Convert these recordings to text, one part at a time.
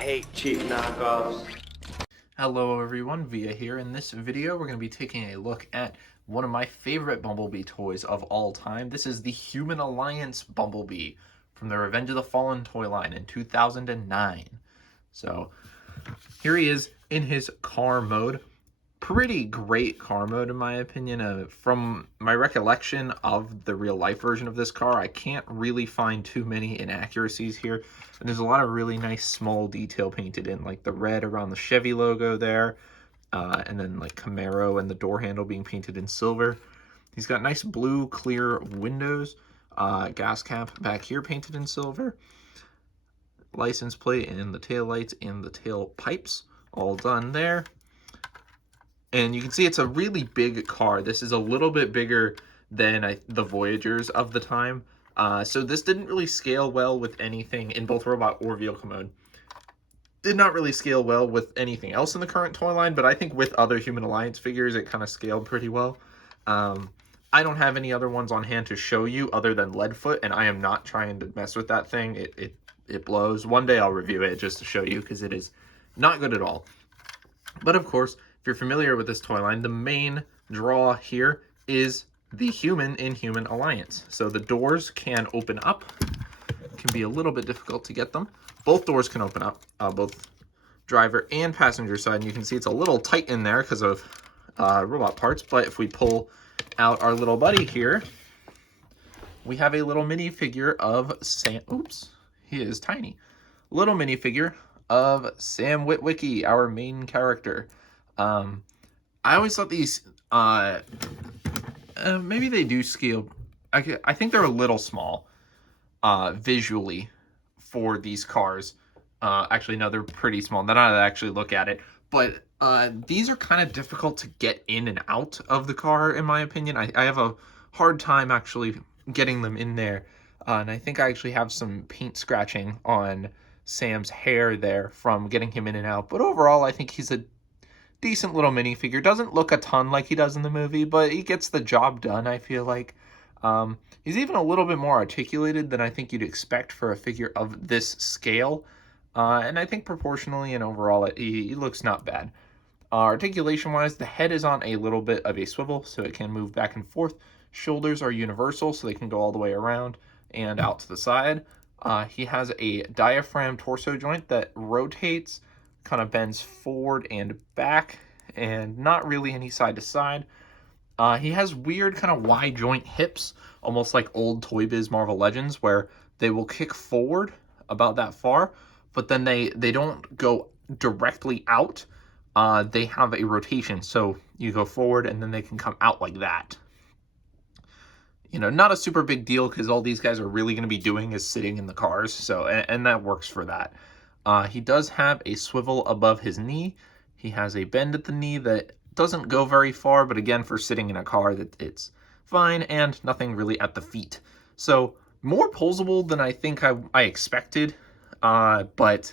hate cheap knockoffs. Hello everyone, Via here. In this video, we're going to be taking a look at one of my favorite Bumblebee toys of all time. This is the Human Alliance Bumblebee from the Revenge of the Fallen toy line in 2009. So here he is in his car mode. Pretty great car mode in my opinion. From my recollection of the real life version of this car, I can't really find too many inaccuracies here. And there's a lot of really nice small detail painted in, like the red around the Chevy logo there, and then like Camaro and the door handle being painted in silver. He's got nice blue clear windows, gas cap back here painted in silver, license plate and the tail lights and the tail pipes all done there. And you can see it's a really big car. This is a little bit bigger than the Voyagers of the time. So this didn't really scale well with anything in both robot or vehicle mode. Did not really scale well with anything else in the current toy line, but I think with other Human Alliance figures, it kind of scaled pretty well. I don't have any other ones on hand to show you other than Leadfoot, and I am not trying to mess with that thing. It blows. One day I'll review it just to show you, because it is not good at all. But of course, if you're familiar with this toy line, the main draw here is the human in Human Alliance. So the doors can open up. It can be a little bit difficult to get them. Both doors can open up, both driver and passenger side. And you can see it's a little tight in there because of robot parts. But if we pull out our little buddy here, we have a little minifigure of Sam. Oops, he is tiny. Little minifigure of Sam Witwicky, our main character. I always thought these, maybe they do scale. I think they're a little small, visually for these cars. Actually, no, they're pretty small. Now that I actually look at it, but these are kind of difficult to get in and out of the car, in my opinion. I have a hard time actually getting them in there, and I think I actually have some paint scratching on Sam's hair there from getting him in and out. But overall, I think he's a decent little minifigure. Doesn't look a ton like he does in the movie, but he gets the job done, I feel like. He's even a little bit more articulated than I think you'd expect for a figure of this scale. And I think proportionally and overall, he looks not bad. Articulation-wise, the head is on a little bit of a swivel, so it can move back and forth. Shoulders are universal, so they can go all the way around and out to the side. He has a diaphragm torso joint that rotates, kind of bends forward and back, and not really any side to side. He has weird kind of wide joint hips, almost like old Toy Biz Marvel Legends, where they will kick forward about that far, but then they don't go directly out. They have a rotation, so you go forward and then they can come out like that. You know, not a super big deal, because all these guys are really going to be doing is sitting in the cars, so and that works for that. He does have a swivel above his knee. He has a bend at the knee that doesn't go very far, but again, for sitting in a car, it's fine, and nothing really at the feet. So more posable than I think I expected, but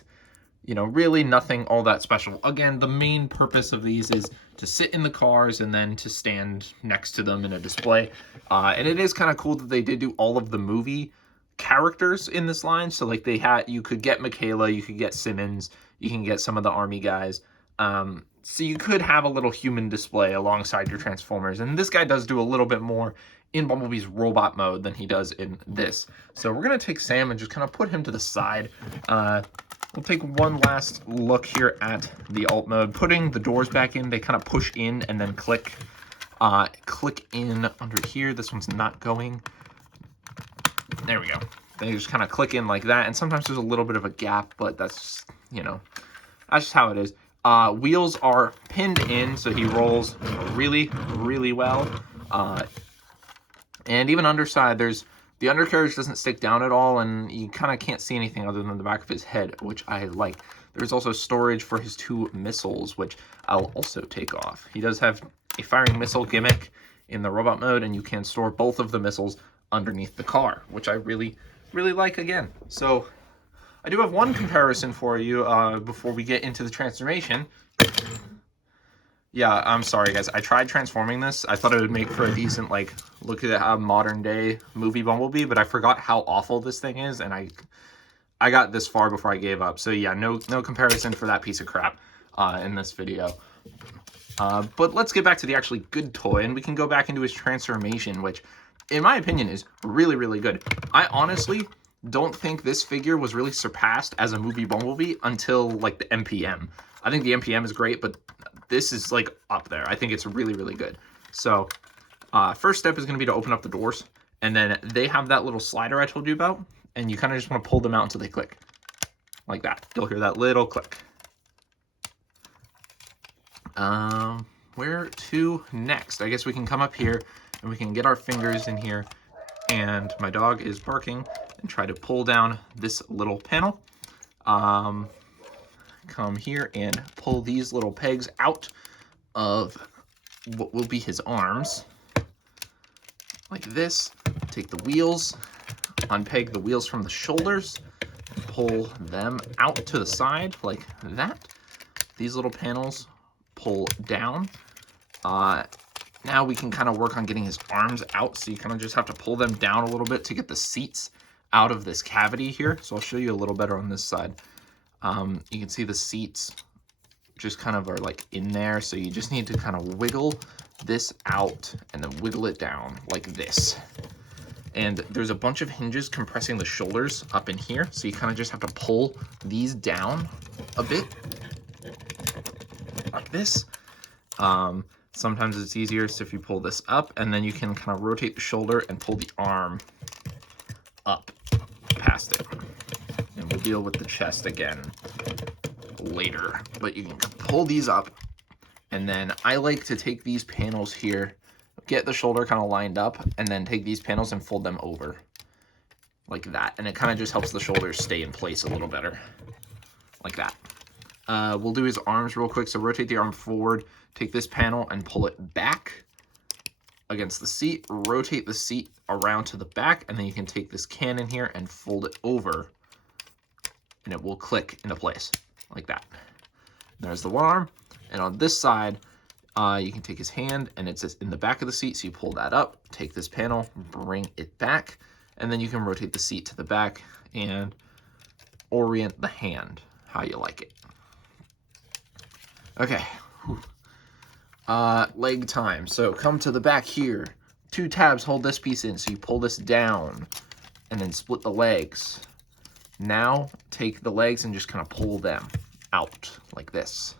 you know, really nothing all that special. Again, the main purpose of these is to sit in the cars and then to stand next to them in a display. And it is kind of cool that they did do all of the movie characters in this line. So like you could get Michaela, you could get Simmons, you can get some of the army guys. So you could have a little human display alongside your Transformers. And this guy does do a little bit more in Bumblebee's robot mode than he does in this. So we're going to take Sam and just kind of put him to the side. We'll take one last look here at the alt mode. Putting the doors back in, they kind of push in and then click in under here. This one's not going. There we go. They just kind of click in like that, and sometimes there's a little bit of a gap, but that's, you know, that's just how it is. Wheels are pinned in, so he rolls really, really well. And even underside, the undercarriage doesn't stick down at all, and you kind of can't see anything other than the back of his head, which I like. There's also storage for his 2 missiles, which I'll also take off. He does have a firing missile gimmick in the robot mode, and you can store both of the missiles underneath the car, which I really, really like again. So I do have one comparison for you before we get into the transformation. Yeah, I'm sorry, guys. I tried transforming this. I thought it would make for a decent, like, look at a modern day movie Bumblebee, but I forgot how awful this thing is, and I got this far before I gave up. So yeah, no comparison for that piece of crap in this video. But let's get back to the actually good toy, and we can go back into his transformation, which, in my opinion, is really, really good. I honestly don't think this figure was really surpassed as a movie Bumblebee until, like, the MPM. I think the MPM is great, but this is, like, up there. I think it's really, really good. So, first step is going to be to open up the doors, and then they have that little slider I told you about, and you kind of just want to pull them out until they click. Like that. You'll hear that little click. Where to next? I guess we can come up here and we can get our fingers in here, and my dog is barking, and try to pull down this little panel. Come here and pull these little pegs out of what will be his arms. Like this. Take the wheels, unpeg the wheels from the shoulders, pull them out to the side like that. These little panels pull down. Now we can kind of work on getting his arms out, so you kind of just have to pull them down a little bit to get the seats out of this cavity here. So I'll show you a little better on this side. You can see the seats just kind of are like in there, so you just need to kind of wiggle this out and then wiggle it down like this. And there's a bunch of hinges compressing the shoulders up in here, so you kind of just have to pull these down a bit like this. Sometimes it's easiest if you pull this up, and then you can kind of rotate the shoulder and pull the arm up past it. And we'll deal with the chest again later, but you can pull these up, and then I like to take these panels here, get the shoulder kind of lined up, and then take these panels and fold them over like that, and it kind of just helps the shoulders stay in place a little better like that. We'll do his arms real quick. So rotate the arm forward, take this panel and pull it back against the seat, rotate the seat around to the back, and then you can take this cannon here and fold it over, and it will click into place like that. There's the one arm, and on this side, you can take his hand, and it's in the back of the seat, so you pull that up, take this panel, bring it back, and then you can rotate the seat to the back and orient the hand how you like it. Okay, leg time. So come to the back here. 2 tabs hold this piece in, so you pull this down and then split the legs. Now take the legs and just kind of pull them out like this.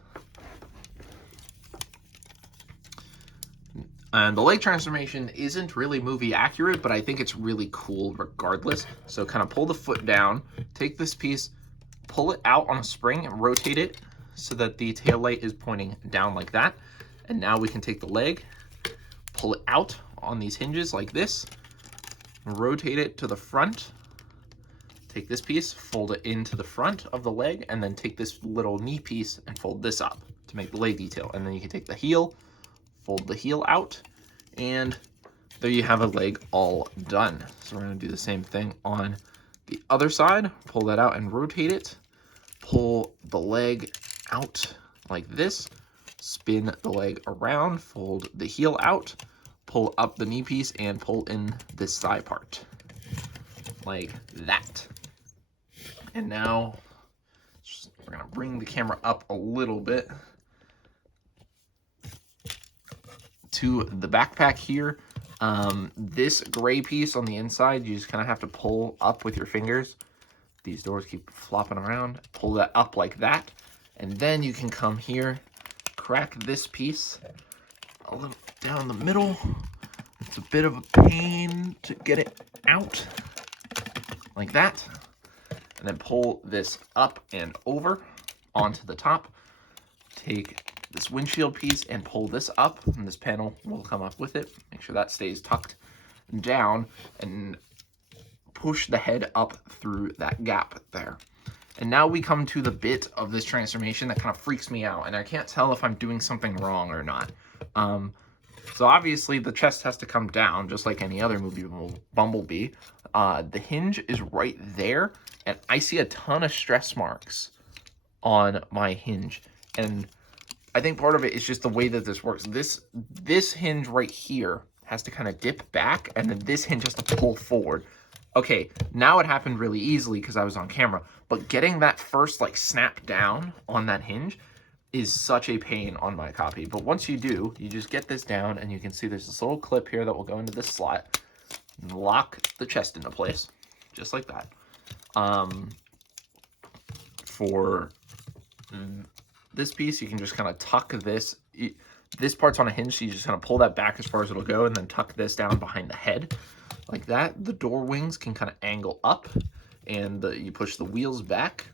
And the leg transformation isn't really movie accurate, but I think it's really cool regardless. So kind of pull the foot down, take this piece, pull it out on a spring and rotate it so that the tail light is pointing down like that. And now we can take the leg, pull it out on these hinges like this, rotate it to the front, take this piece, fold it into the front of the leg, and then take this little knee piece and fold this up to make the leg detail. And then you can take the heel, fold the heel out, and there you have a leg all done. So we're going to do the same thing on the other side. Pull that out and rotate it. Pull the leg out like this. Spin the leg around. Fold the heel out. Pull up the knee piece and pull in this thigh part. Like that. And now we're going to bring the camera up a little bit to the backpack here. This gray piece on the inside, you just kind of have to pull up with your fingers. These doors keep flopping around. Pull that up like that. And then you can come here, crack this piece a little down the middle. It's a bit of a pain to get it out like that. And then pull this up and over onto the top. Take this windshield piece and pull this up, and this panel will come up with it. Make sure that stays tucked down and push the head up through that gap there. And now we come to the bit of this transformation that kind of freaks me out, and I can't tell if I'm doing something wrong or not. So obviously the chest has to come down just like any other movie Bumblebee. The hinge is right there, and I see a ton of stress marks on my hinge, and I think part of it is just the way that this works. This hinge right here has to kind of dip back, and then this hinge has to pull forward. Okay, now it happened really easily because I was on camera, but getting that first like snap down on that hinge is such a pain on my copy. But once you do, you just get this down and you can see there's this little clip here that will go into this slot and lock the chest into place, just like that. For this piece, you can just kind of tuck this. This part's on a hinge, so you just kind of pull that back as far as it'll go and then tuck this down behind the head. Like that. The door wings can kind of angle up, and you push the wheels back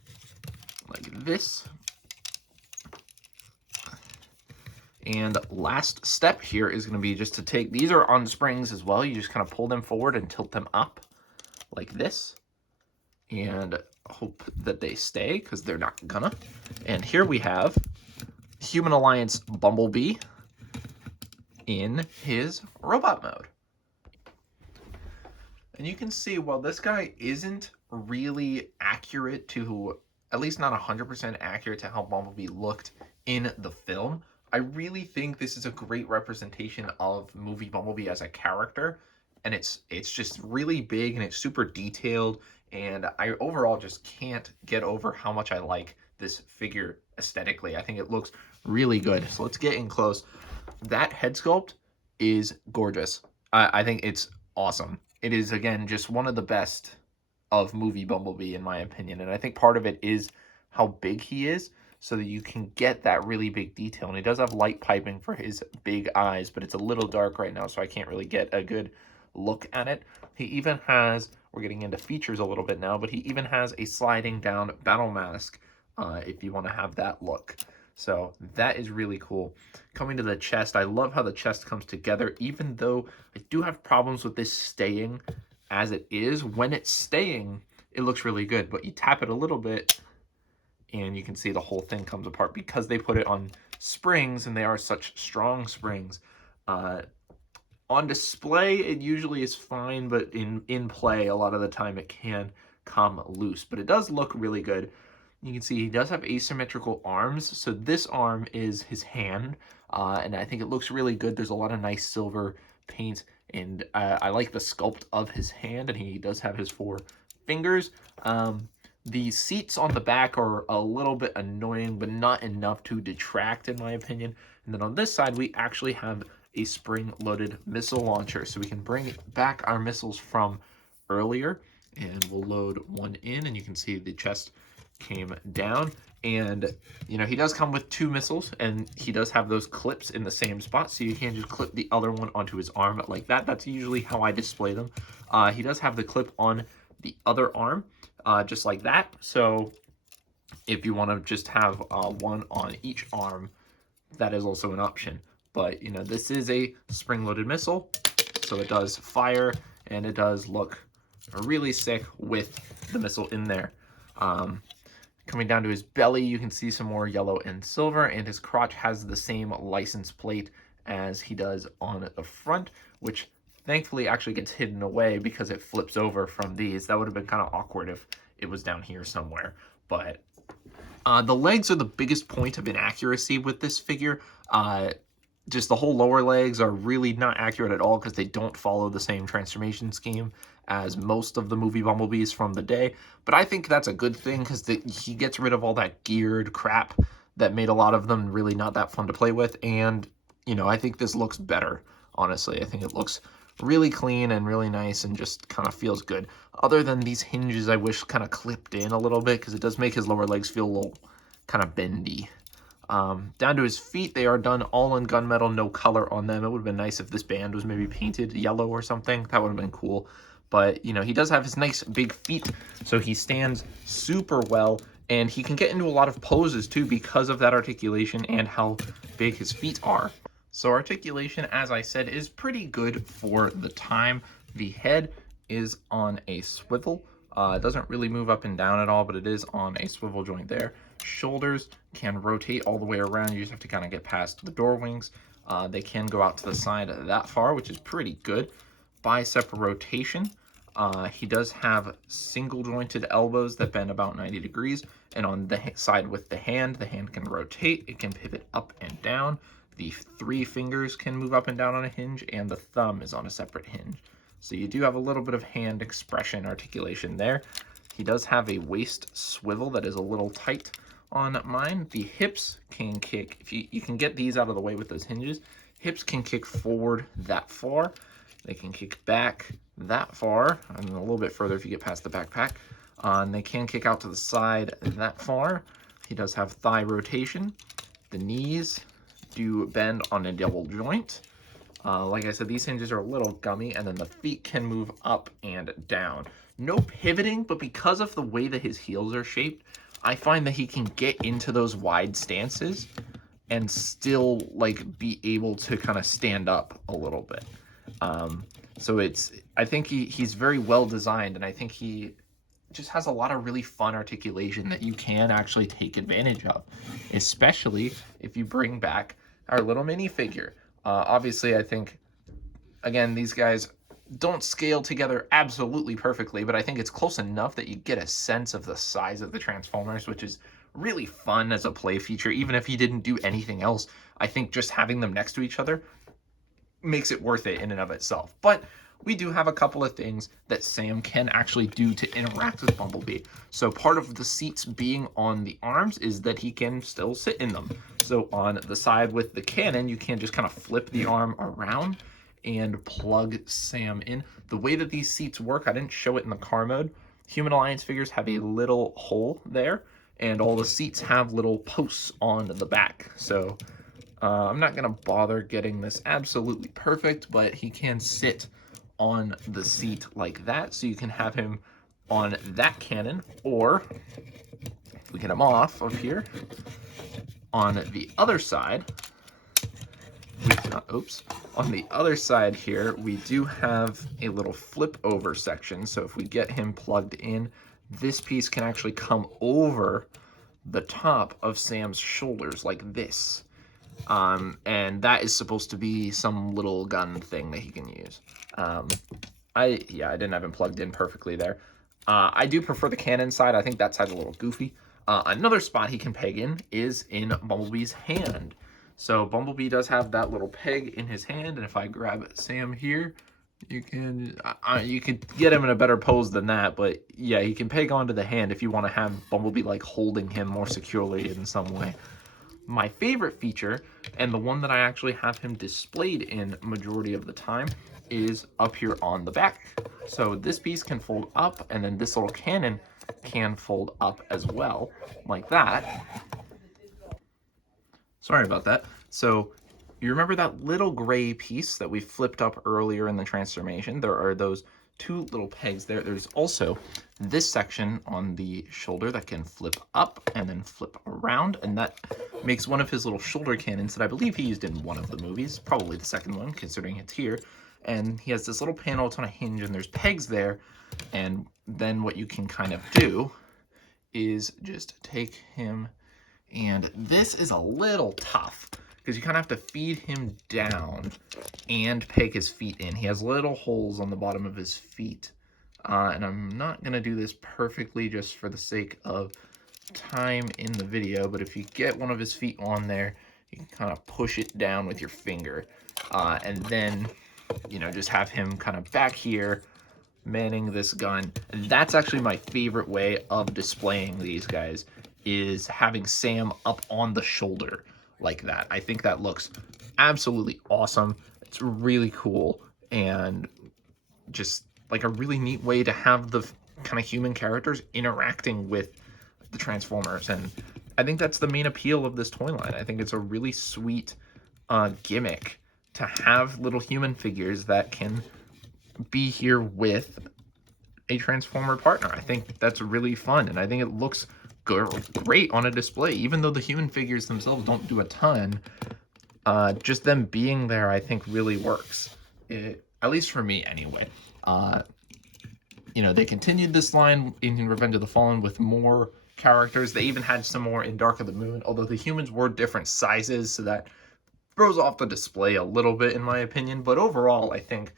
like this. And last step here is going to be just to take, these are on springs as well. You just kind of pull them forward and tilt them up like this. And hope that they stay, because they're not gonna. And here we have Human Alliance Bumblebee in his robot mode. And you can see, while this guy isn't really accurate to, at least not 100% accurate to how Bumblebee looked in the film, I really think this is a great representation of movie Bumblebee as a character. And it's just really big and it's super detailed. And I overall just can't get over how much I like this figure aesthetically. I think it looks really good. So let's get in close. That head sculpt is gorgeous. I think it's awesome. It is, again, just one of the best of movie Bumblebee, in my opinion. And I think part of it is how big he is, so that you can get that really big detail. And he does have light piping for his big eyes, but it's a little dark right now, so I can't really get a good look at it. He even has, we're getting into features a little bit now, but he even has a sliding down battle mask if you want to have that look. So that is really cool. Coming to the chest, I love how the chest comes together, even though I do have problems with this staying as it is. When it's staying, it looks really good, but you tap it a little bit and you can see the whole thing comes apart because they put it on springs, and they are such strong springs. On display, it usually is fine, but in play, a lot of the time it can come loose. But it does look really good. You can see he does have asymmetrical arms. So this arm is his hand, and I think it looks really good. There's a lot of nice silver paint, and I like the sculpt of his hand, and he does have his 4 fingers. The seats on the back are a little bit annoying, but not enough to detract, in my opinion. And then on this side, we actually have a spring-loaded missile launcher, so we can bring back our missiles from earlier, and we'll load one in, and you can see the chest came down. And you know, he does come with 2 missiles, and he does have those clips in the same spot, so you can just clip the other one onto his arm like that. That's usually how I display them. He does have the clip on the other arm, just like that. So if you want to just have one on each arm, that is also an option. But you know, this is a spring-loaded missile, so it does fire, and it does look really sick with the missile in there. Coming down to his belly, you can see some more yellow and silver, and his crotch has the same license plate as he does on the front, which thankfully actually gets hidden away because it flips over from these. That would have been kind of awkward if it was down here somewhere. But the legs are the biggest point of inaccuracy with this figure. Just the whole lower legs are really not accurate at all because they don't follow the same transformation scheme as most of the movie Bumblebees from the day. But I think that's a good thing because he gets rid of all that geared crap that made a lot of them really not that fun to play with. And, you know, I think this looks better, honestly. I think it looks really clean and really nice and just kind of feels good. Other than these hinges, I wish kind of clipped in a little bit because it does make his lower legs feel a little kind of bendy. Down to his feet, they are done all in gunmetal, no color on them. It would have been nice if this band was maybe painted yellow or something. That would have been cool. But, you know, he does have his nice big feet, so he stands super well, and he can get into a lot of poses too because of that articulation and how big his feet are. So articulation, as I said, is pretty good for the time. The head is on a swivel. It doesn't really move up and down at all, but it is on a swivel joint there. Shoulders can rotate all the way around. You just have to kind of get past the door wings. They can go out to the side that far, which is pretty good. Bicep rotation. He does have single jointed elbows that bend about 90 degrees. And on the side with the hand can rotate. It can pivot up and down. The 3 fingers can move up and down on a hinge, and the thumb is on a separate hinge. So you do have a little bit of hand expression articulation there. He does have a waist swivel that is a little tight on mine. The hips can kick, if you can get these out of the way with those hinges, hips can kick forward that far. They can kick back that far, and a little bit further if you get past the backpack. And they can kick out to the side that far. He does have thigh rotation. The knees do bend on a double joint. Like I said, these hinges are a little gummy, and then the feet can move up and down. No pivoting, but because of the way that his heels are shaped, I find that he can get into those wide stances and still like be able to kind of stand up a little bit. So I think he's very well designed, and I think he just has a lot of really fun articulation that you can actually take advantage of, especially if you bring back our little minifigure. Obviously, I think, again, these guys don't scale together absolutely perfectly, but I think it's close enough that you get a sense of the size of the Transformers, which is really fun as a play feature. Even if he didn't do anything else, I think just having them next to each other makes it worth it in and of itself. But we do have a couple of things that Sam can actually do to interact with Bumblebee. So part of the seats being on the arms is that he can still sit in them. So on the side with the cannon, you can just kind of flip the arm around and plug Sam in. The way that these seats work, I didn't show it in the car mode. Human Alliance figures have a little hole there, and all the seats have little posts on the back. So I'm not going to bother getting this absolutely perfect, but he can sit on the seat like that. So you can have him on that cannon, or if we get him off of here, on the other side, on the other side here, we do have a little flip over section. So if we get him plugged in, this piece can actually come over the top of Sam's shoulders like this. And that is supposed to be some little gun thing that he can use. I didn't have him plugged in perfectly there. I do prefer the cannon side. I think that side's a little goofy. Another spot he can peg in is in Bumblebee's hand. So Bumblebee does have that little peg in his hand, and if I grab Sam here, you could get him in a better pose than that, but yeah, he can peg onto the hand if you want to have Bumblebee like holding him more securely in some way. My favorite feature, and the one that I actually have him displayed in majority of the time, is up here on the back. So this piece can fold up, and then this little cannon can fold up as well, like that. Sorry about that. So you remember that little gray piece that we flipped up earlier in the transformation? There are those two little pegs there. There's also this section on the shoulder that can flip up and then flip around, and that makes one of his little shoulder cannons that I believe he used in one of the movies, probably the second one, considering it's here. And he has this little panel, it's on a hinge, and there's pegs there. And then what you can kind of do is just take him, and this is a little tough because you kind of have to feed him down and peg his feet in. He has little holes on the bottom of his feet. And I'm not going to do this perfectly just for the sake of time in the video, but if you get one of his feet on there, you can kind of push it down with your finger. And then, just have him kind of back here, manning this gun. And that's actually my favorite way of displaying these guys, is having Sam up on the shoulder like that. I think that looks absolutely awesome. It's really cool, and just like a really neat way to have the kind of human characters interacting with the Transformers. And I think that's the main appeal of this toy line. I think it's a really sweet gimmick to have little human figures that can be here with a Transformer partner. I think that's really fun, and I think it looks great on a display. Even though the human figures themselves don't do a ton, just them being there I think really works, at least for me anyway. They continued this line in Revenge of the Fallen with more characters. They even had some more in Dark of the Moon, although the humans were different sizes, so that throws off the display a little bit in my opinion. But overall, I think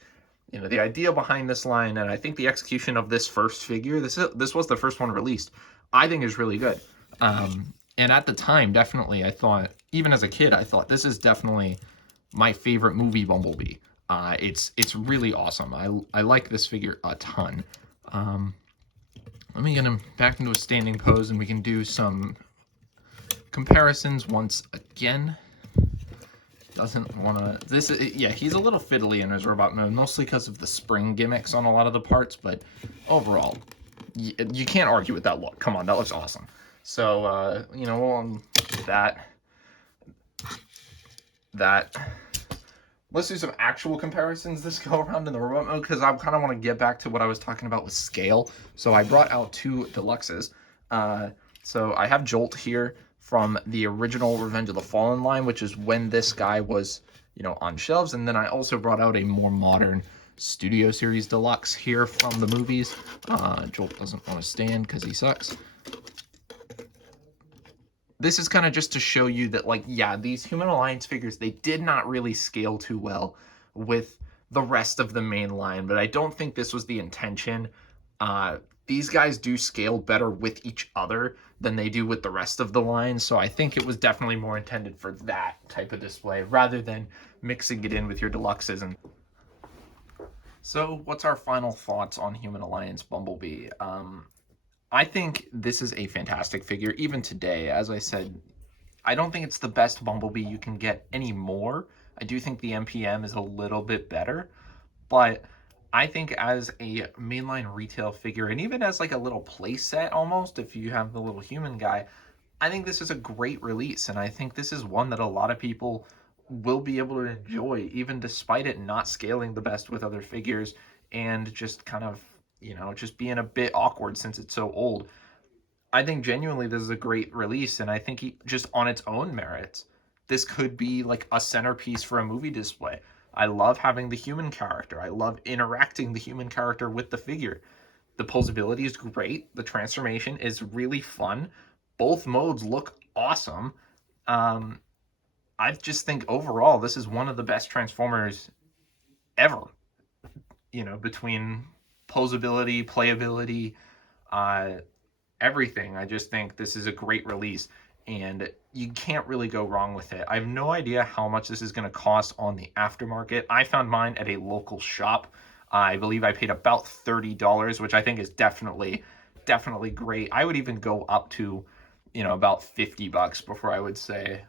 the idea behind this line, and I think the execution of this first figure, this was the first one released, I think is really good. And at the time, definitely, I thought, even as a kid, I thought this is definitely my favorite movie Bumblebee. It's really awesome. I like this figure a ton. Let me get him back into a standing pose and we can do some comparisons once again. Doesn't want to... Yeah, he's a little fiddly in his robot mode, mostly because of the spring gimmicks on a lot of the parts, but overall, you can't argue with that look. Come on, that looks awesome. So, you know, that... Let's do some actual comparisons this go around in the robot mode, because I kind of want to get back to what I was talking about with scale. So I brought out 2 deluxes. So I have Jolt here from the original Revenge of the Fallen line, which is when this guy was, you know, on shelves. And then I also brought out a more modern Studio Series Deluxe here from the movies. Jolt doesn't want to stand because he sucks. This is kind of just to show you that, like, yeah, these Human Alliance figures, they did not really scale too well with the rest of the main line, but I don't think this was the intention. These guys do scale better with each other than they do with the rest of the line, so I think it was definitely more intended for that type of display rather than mixing it in with your deluxes. And so what's our final thoughts on Human Alliance Bumblebee? I think this is a fantastic figure, even today. As I said, I don't think it's the best Bumblebee you can get anymore. I do think the MPM is a little bit better, but I think as a mainline retail figure, and even as like a little play set almost, if you have the little human guy, I think this is a great release, and I think this is one that a lot of people will be able to enjoy, even despite it not scaling the best with other figures, and just kind of, you know, just being a bit awkward since it's so old. I think genuinely this is a great release, and I think just on its own merits, this could be like a centerpiece for a movie display. I love having the human character. I love interacting the human character with the figure. The posability is great. The transformation is really fun. Both modes look awesome. I just think overall this is one of the best Transformers ever. You know, between posability, playability, everything. I just think this is a great release and you can't really go wrong with it. I have no idea how much this is going to cost on the aftermarket. I found mine at a local shop. I believe I paid about $30, which I think is definitely great. I would even go up to, you know, about $50 before I would say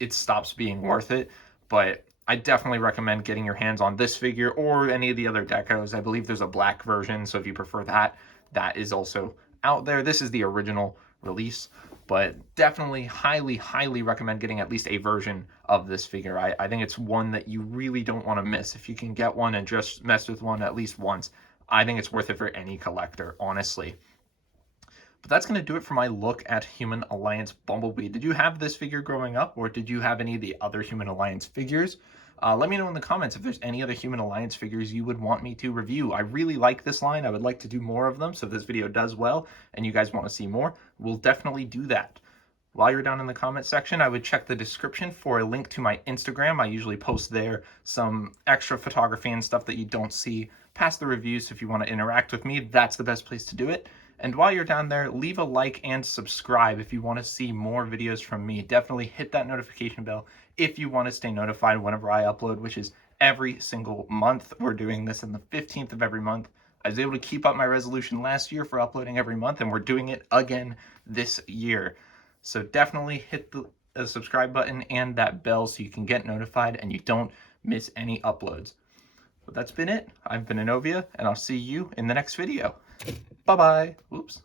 it stops being worth it. But I definitely recommend getting your hands on this figure or any of the other decos. I believe there's a black version, so if you prefer that, that is also out there. This is the original release, but definitely highly recommend getting at least a version of this figure. I think it's one that you really don't want to miss. If you can get one and just mess with one at least once, I think it's worth it for any collector, honestly. But that's going to do it for my look at Human Alliance Bumblebee. Did you have this figure growing up, or did you have any of the other Human Alliance figures? Let me know in the comments if there's any other Human Alliance figures you would want me to review. I really like this line. I would like to do more of them, so if this video does well and you guys want to see more, we'll definitely do that. While you're down in the comment section, I would check the description for a link to my Instagram. I usually post there some extra photography and stuff that you don't see past the reviews. So if you want to interact with me, that's the best place to do it. And while you're down there, leave a like and subscribe if you want to see more videos from me. Definitely hit that notification bell if you want to stay notified whenever I upload, which is every single month. We're doing this on the 15th of every month. I was able to keep up my resolution last year for uploading every month, and we're doing it again this year. So definitely hit the subscribe button and that bell so you can get notified and you don't miss any uploads. But that's been it. I've been Anovia, and I'll see you in the next video. Bye-bye. Oops.